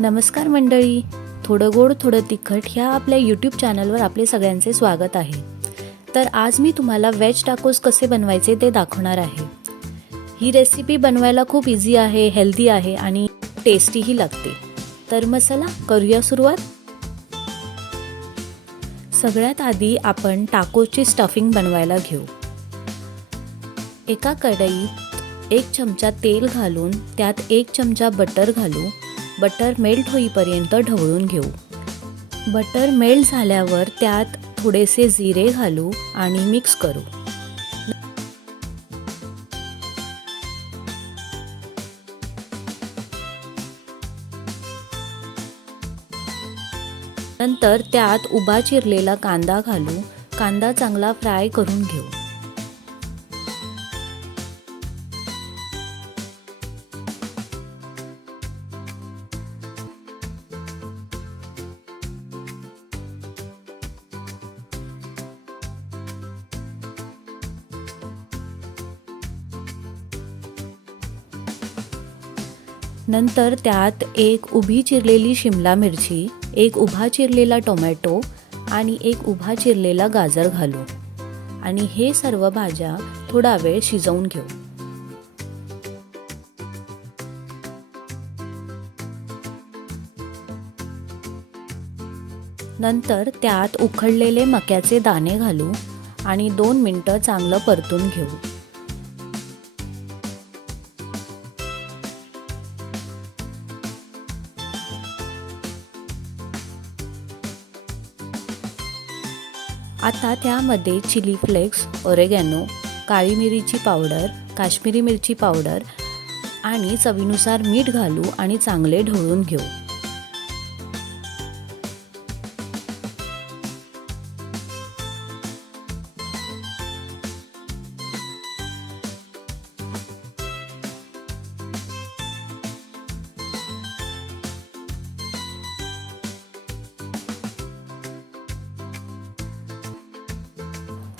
नमस्कार मंडळी, थोडं गोड थोडं तिखट ह्या आपल्या यूट्यूब चॅनलवर आपले सगळ्यांचे स्वागत आहे। तर आज मी तुम्हाला वेज टाकोस कसे बनवायचे ते दाखवणार आहे। ही रेसिपी बनवायला खूप इझी आहे, हेल्दी आहे आणि टेस्टीही लागते। तर मग चला करूया सुरुवात। सगळ्यात आधी आपण टाकोसची स्टफिंग बनवायला घेऊ। एका कढईत 1 चमचा तेल घालून त्यात 1 चमचा बटर घालू। बटर मेल्ट होईपर्यंत ढवळून घेऊ। बटर मेल्ट झाल्यावर त्यात थोडेसे जिरे घालू आणि मिक्स करू। नंतर त्यात उभा चिरलेला कांदा घालू। कांदा चांगला फ्राय करून घेऊ। नंतर त्यात एक उभी चिरलेली शिमला मिरची, एक उभा चिरलेला टोमॅटो आणि एक उभा चिरलेला गाजर घालू आणि हे सर्व भाज्या थोडा वेळ शिजवून घेऊ। नंतर त्यात उकडलेले मक्याचे दाणे घालू आणि 2 मिनिटं चांगलं परतून घेऊ। आता त्यामध्ये चिली फ्लेक्स, ओरेगॅनो, काळी मिरीची पावडर, काश्मीरी मिरची पावडर आणि चवीनुसार मीठ घालू आणि चांगले ढवळून घेऊ।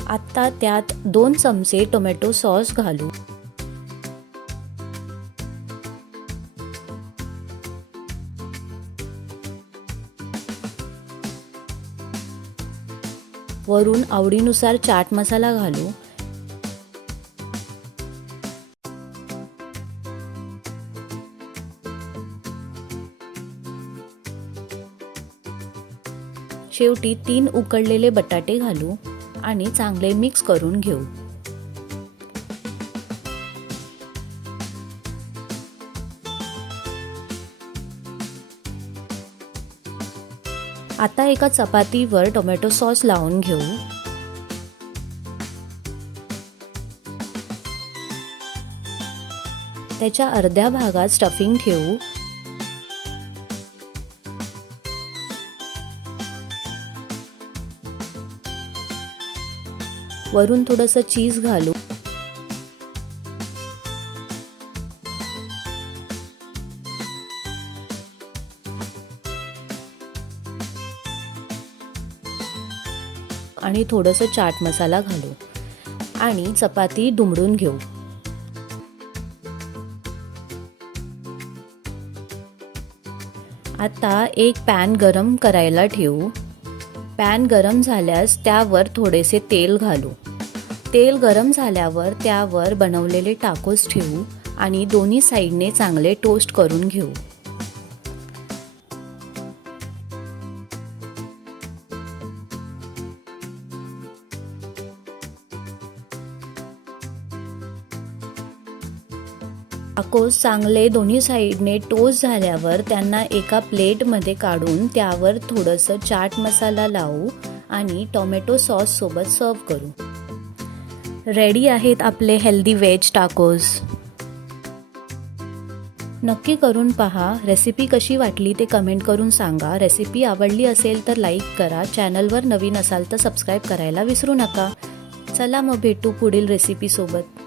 आता त्यात 2 चमचे टोमॅटो सॉस घालू। वरून आवडीनुसार चाट मसाला घालू। शेवटी 3 उकडलेले बटाटे घालू आणि चांगले मिक्स करून घेऊ। आता एका चपातीवर टोमॅटो सॉस लावून घेऊ। त्याच्या अर्ध्या भागात स्टफिंग ठेवू। वरून थोडंसं चीज घालू। आणि थोडंसं चाट मसाला घालू आणि चपाती दुमडून घेऊ। आता एक पॅन गरम करायला ठेवू। पॅन गरम झाल्यास त्यावर थोडेसे तेल घालू। तेल गरम झाल्यावर त्यावर बनवलेले टाकोस ठेवू आणि दोन्ही साइडने चांगले टोस्ट करून घेऊ। टाकोस चांगले दोन्ही साइडने टोस्ट झाल्यावर त्यांना एका प्लेटमध्ये काढून त्यावर थोडंसं चाट मसाला लावू आणि टोमॅटो सॉस सोबत सर्व करू। रेडी आहेत आपले हेल्दी वेज टाकोस। नक्की करून पहा। रेसिपी कशी वाटली ते कमेंट करून सांगा। रेसिपी आवडली असेल तर लाईक करा। चॅनलवर नवीन असाल तर सबस्क्राईब करायला विसरू नका। चला मग भेटू पुढील रेसिपी सोबत।